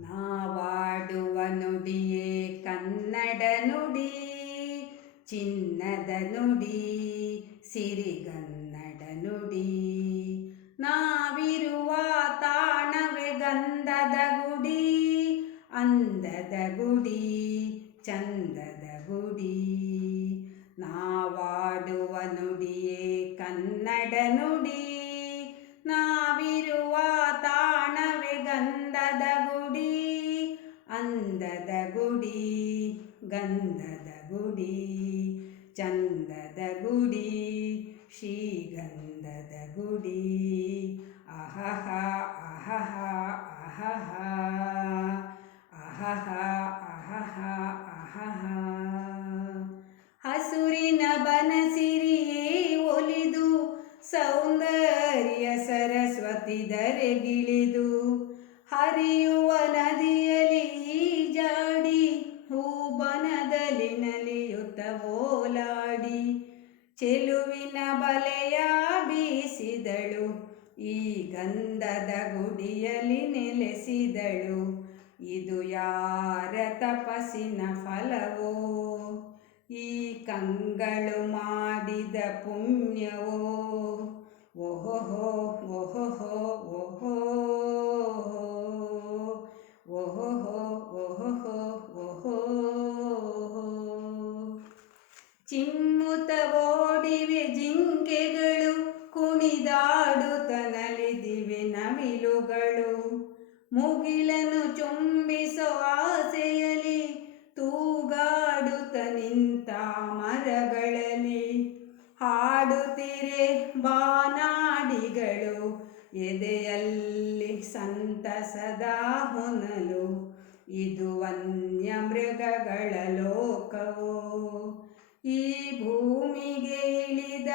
ನಾವಾಡುವ ನುಡಿಯೇ ಕನ್ನಡ ನುಡಿ, ಚಿನ್ನದ ನುಡಿ, ಸಿರಿಗನ್ನಡ ನುಡಿ. ನಾವಿರುವ ತಾಣವೇ ಗಂಧದ ಗುಡಿ, ಅಂದದ ಗುಡಿ, ಚಂದದ ಗುಡಿ. ನಾವಾಡುವ ನುಡಿಯೇ ಕನ್ನಡ ನುಡಿ, ನಾವಿರುವ ತಾಣವೇ ಗಂಧದ ಗುಡಿ, ಅಂದದ ಗುಡಿ, ಗಂಧದ ಗುಡಿ, ಚಂದದ ಗುಡಿ, ಶ್ರೀಗಂಧದ ಗುಡಿ. ಅಹಹ ಅಹಹ ಅಹಹ ಅಹಹ ಅಹಹ ಅಹಹ. ಹಸುರಿನ ಬನಸಿರಿಯೇ ಒಲಿದು, ಸೌಂದರ್ಯ ಸರಸ್ವತಿ ಧರೆಗಿಳಿದು, ಹರಿಯುವ ನದಿಯಲ್ಲಿ ಈಜಾಡಿ, ಹೂಬನದಲ್ಲಿ ನಲಿಯುತ್ತ ಓಲಾಡಿ, ಚೆಲುವಿನ ಬಲೆಯ ಬೀಸಿದಳು, ಈ ಗಂಧದ ಗುಡಿಯಲ್ಲಿ ನೆಲೆಸಿದಳು. ಇದು ಯಾರ ತಪಸ್ಸಿನ ಫಲವೋ, ಈ ಕಂಗಳು ಮಾಡಿದ ಪುಣ್ಯವೋ. ಓಹೋ ಓಹೋ ಓಹೋ ಓಹೋ ಓಹೋ ಓಹೋ. ಚಿಮ್ಮುತ್ತ ಓಡಿವೆ ಜಿಂಕೆಗಳು, ಕುಣಿದಾಡುತ್ತ ನಲಿದಿವೆ ನವಿಲುಗಳು. ಮುಗಿಲನ್ನು ಚುಂಬಿಸೋ ಆಸೆಯಲ್ಲಿ ತೂಗಾಡುತ್ತ ನಿಂತ ಮರಗಳಲ್ಲಿ, ಹಾಡುತ್ತಿರೆ ಬಾನಾಡಿಗಳು, ಎದೆಯಲ್ಲಿ ಸಂತಸದ ಹೊನಲು. ಇದು ವನ್ಯ ಮೃಗಗಳ ಲೋಕವೋ, ಈ ಭೂಮಿಗೆ ಇಳಿದ